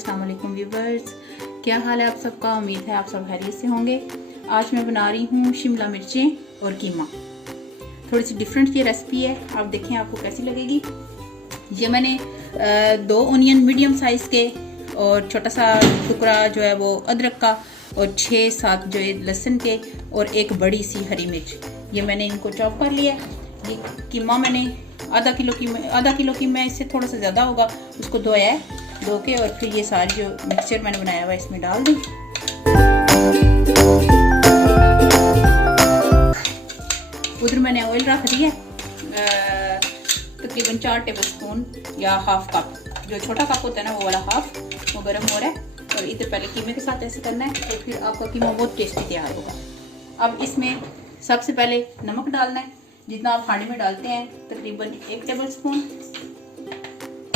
अस्सलाम वालेकुम व्यूवर्स, क्या हाल है आप सबका। उम्मीद है आप सब खैरियत से होंगे। आज मैं बना रही हूँ शिमला मिर्चें और कीमा। थोड़ी सी डिफरेंट ये रेसिपी है, आप देखें आपको कैसी लगेगी। ये मैंने 2 ओनियन मीडियम साइज़ के और छोटा सा टुकड़ा जो है वो अदरक का और 6-7 जो है लहसुन के और एक बड़ी सी हरी मिर्च, ये मैंने इनको चॉप कर लिया। ये कीमा मैंने आधा किलो की मैं इससे थोड़ा सा ज़्यादा होगा उसको धोया है, धो के और फिर ये सारी जो मिक्सचर मैंने बनाया हुआ इसमें डाल दूँ। उधर मैंने ऑयल रख दिया तकरीबन 4 टेबल स्पून या हाफ कप, जो छोटा कप होता है ना वो वाला हाफ, वो गर्म हो रहा है। और इधर पहले कीमे के साथ ऐसे करना है तो फिर आपका कीमा बहुत टेस्टी तैयार होगा। अब इसमें सबसे पहले नमक डालना है, जितना आप हांडी में डालते हैं तकरीबन 1 टेबल स्पून,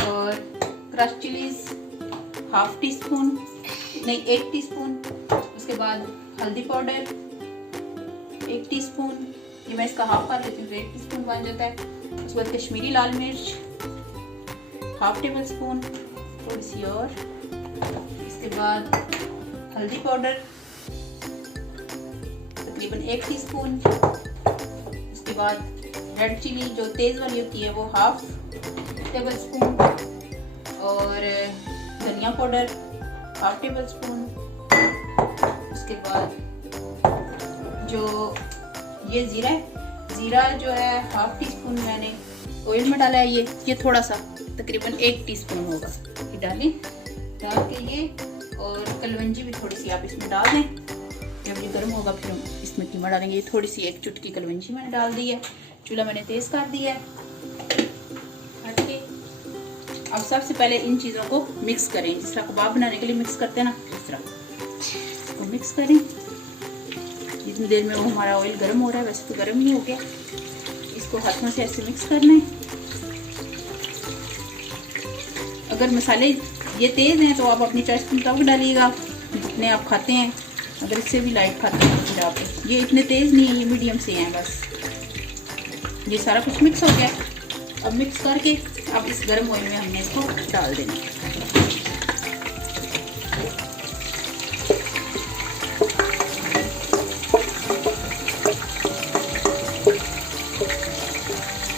और crush chillies half tea spoon, नहीं 1 टीस्पून। उसके बाद हल्दी पाउडर 1 टीस्पून, ये मैं इसका हाफ कर लेती हूँ तो 1 टीस्पून बन जाता है। उसके बाद कश्मीरी लाल मिर्च हाफ टेबल स्पून, थोड़ी सी और। इसके बाद हल्दी पाउडर तकरीबन 1 टीस्पून। उसके बाद रेड चिली जो तेज़ वाली होती है वो हाफ टेबल स्पून, और धनिया पाउडर हाफ टेबल स्पून। उसके बाद जो ये ज़ीरा है, ज़ीरा जो है हाफ टी स्पून मैंने ऑयल में डाला है। ये थोड़ा सा तकरीबन 1 टीस्पून होगा, ये डाल के ये, और कलवंजी भी थोड़ी सी आप इसमें डाल दें। जब ये गर्म होगा फिर हम इसमें कीमा डालेंगे। थोड़ी सी 1 चुटकी कलवंजी मैंने डाल दी है। चूल्हा मैंने तेज़ कर दिया है। हट के अब सबसे पहले इन चीज़ों को मिक्स करें, जिस तरह कबाब बनाने के लिए मिक्स करते हैं ना, इस तरह इसको मिक्स करें। जितनी देर में वो हमारा ऑयल गर्म हो रहा है, वैसे तो गर्म ही हो गया, इसको हाथों से ऐसे मिक्स करना है। अगर मसाले ये तेज़ हैं तो आप अपनी चॉइस के मुताबिक डालिएगा, जितने आप खाते हैं। अगर इससे भी लाइट खाते हैं फिर आप, ये इतने तेज़ नहीं है, ये मीडियम से हैं बस। ये सारा कुछ मिक्स हो गया। अब मिक्स करके अब इस गर्म ऑयल में हमने इसको डाल देना।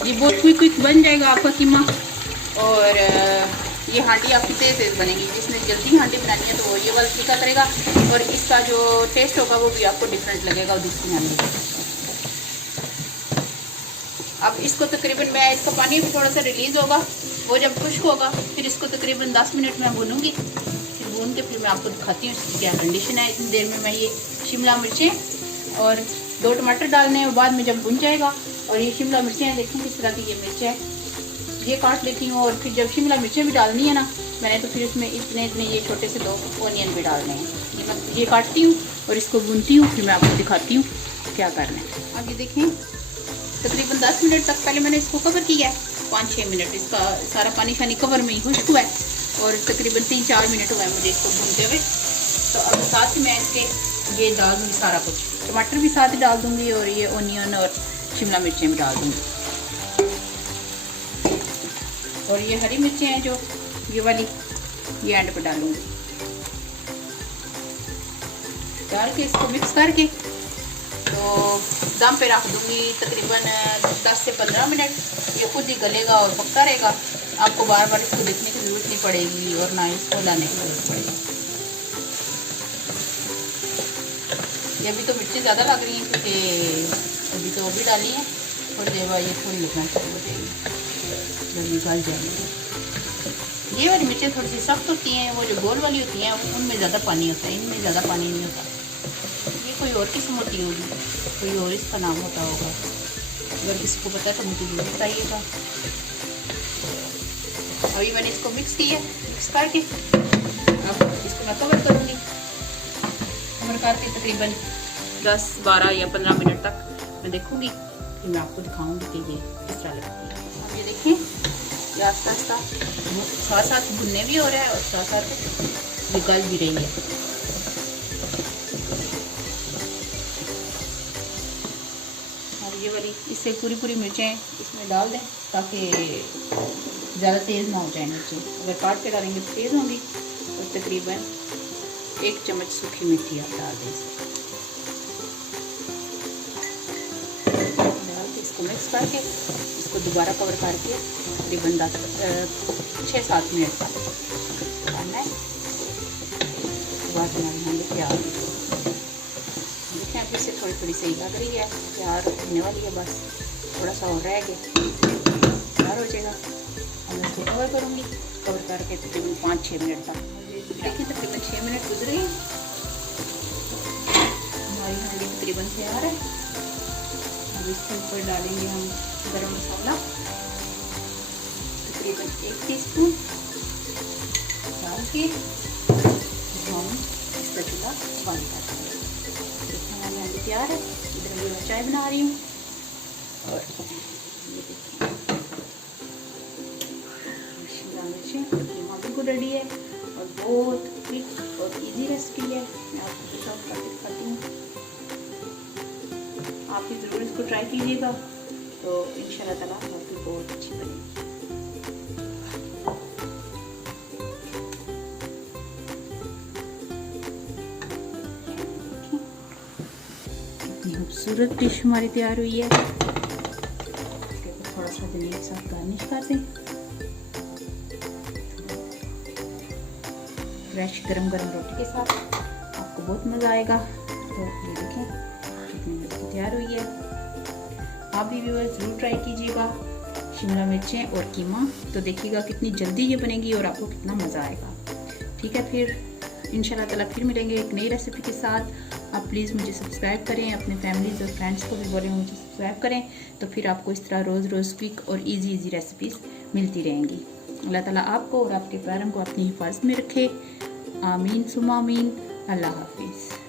ये बहुत क्विक बन जाएगा आपका कीमा, और ये हांडी आपकी तेज़ बनेगी। जिसने जल्दी हांडी बनानी है तो वो ये वाला तरीका करेगा, और इसका जो टेस्ट होगा वो भी आपको डिफरेंट लगेगा और दूसरी हांडी का। अब इसको तकरीबन मैं इसका पानी भी थोड़ा सा रिलीज़ होगा, वो जब खुश्क होगा फिर इसको तकरीबन 10 मिनट में भूनूंगी। फिर भून के फिर मैं आपको दिखाती हूँ इसकी क्या कंडीशन है। इतनी देर में मैं ये शिमला मिर्चें और 2 टमाटर डालने हैं, बाद में जब भुन जाएगा। और ये शिमला मिर्चें हैं, देखिए किस तरह की ये मिर्च है, ये काट लेती हूँ। और फिर जब शिमला मिर्चें भी डालनी है ना मैंने, तो फिर इसमें इतने ये छोटे से 2 ओनियन भी डालने हैं। ये मैं ये काटती हूँ और इसको भूनती हूँ, फिर मैं आपको दिखाती हूँ क्या करना है। अब ये देखें तकरीबन 10 मिनट तक पहले मैंने इसको कवर किया है, 5-6 मिनट इसका सारा पानी शानी कवर में ही खुश्क हुआ है, और तकरीबन 3-4 मिनट हुआ है मुझे इसको भूनते हुए। तो अब साथ ही मैं इसके ये डाल दूँगी सारा कुछ, टमाटर भी साथ ही डाल दूँगी, और ये ओनियन और शिमला मिर्चें भी डाल दूँगी। और ये हरी मिर्चें हैं जो ये वाली, ये एंड पर डालूँगी। डाल के इसको मिक्स करके तो दम पे रख दूँगी तकरीबन 10 से 15 मिनट। ये खुद ही गलेगा और पकता रहेगा, आपको बार बार इसको देखने की ज़रूरत नहीं पड़ेगी और ना इसको लाने की ज़रूरत पड़ेगी। ये अभी तो मिर्चें ज़्यादा लग रही हैं क्योंकि अभी तो अभी डाली हैं, थोड़ी देर बाद ये थोड़ी लगना शुरू हो जाएगी, जब निकाल जाएंगे। ये वाली मिर्चें थोड़ी सी सख्त होती हैं, वो जो गोल वाली होती हैं उनमें ज़्यादा पानी होता है, इनमें ज़्यादा पानी नहीं होता। ये कोई और किस्म होती होगी, कोई और इसका नाम होता होगा। अगर किसी को पता है तो मुझे ज़रूर बताइएगा। अभी मैंने इसको मिक्स किया, मिक्स करके अब इसको मैं कवर करूँगी। कवर करके तकरीबन 10, 12 या 15 मिनट तक मैं देखूँगी, फिर मैं आपको दिखाऊँगी कि ये किस तरह लगती है। अब ये देखें, ये आस्ता आस्ता साथ भुनने भी हो रहा है और साथ ये गल भी रही है। ये वाली इससे पूरी मिर्चें इसमें डाल दें ताकि ज़्यादा तेज़ ना हो जाए मिर्चें। अगर काट के डालेंगे तो तेज़ होंगी, और तकरीबन 1 चम्मच सूखी मेथी आप डाल दें डाल के इसको मिक्स करके इसको दोबारा कवर करके तकरीबन 6-7 मिनट तक डालना है। उसके बाद हमारे होंगे प्याज। देखें आप इससे थोड़ी थोड़ी सही लग रही है, तैयार होने वाली है, बस थोड़ा सा और रह गया तैयार हो जाएगा। मैं इसको कवर करूँगी, कवर करके तकरीबन 5-6 मिनट तक। देखिए तकरीबन 6 मिनट गुजरे, हमारी हांडी तकरीबन तैयार है। अब इसके ऊपर डालेंगे हम गरम मसाला तकरीबन 1 टीस्पून डाल के हम इसका चूल्हा बंद कर देंगे। देखिए हमारी हांडी तैयार है। इधर ये मैं चाय बना रही हूँ और ये देखिए शिमला मिर्चें कीमा बिल्कुल रेडी है और बहुत क्विक और इजी रेसिपी है। मैं आपको सर्व करके दिखाती हूँ, आप भी ज़रूर इसको ट्राई कीजिएगा, तो इंशाल्लाह ताला आपकी बहुत अच्छी बनेगी। इतनी खूबसूरत डिश हमारी तैयार हुई है। इसके ऊपर थोड़ा सा धनिया के साथ गार्निश कर दें। फ्रेश गरम गरम रोटी के साथ आपको बहुत मज़ा आएगा। तो ये देखें कितनी मज़े की तैयार हुई है। आप भी व्यूअर्स ज़रूर ट्राई कीजिएगा शिमला मिर्चें और कीमा, तो देखिएगा कितनी जल्दी ये बनेगी और आपको कितना मज़ा आएगा। ठीक है, फिर इंशाल्लाह ताला फिर मिलेंगे एक नई रेसिपी के साथ। आप प्लीज़ मुझे सब्सक्राइब करें, अपने फैमिलीज़ और फ्रेंड्स को भी बोलें मुझे सब्सक्राइब करें, तो फिर आपको इस तरह रोज़ रोज़ क्विक और इजी रेसिपीज़ मिलती रहेंगी। अल्लाह ताला आपको और आपके प्यारों को अपनी हिफाजत में रखे। आमीन सुमा आमीन। अल्लाह हाफिज़।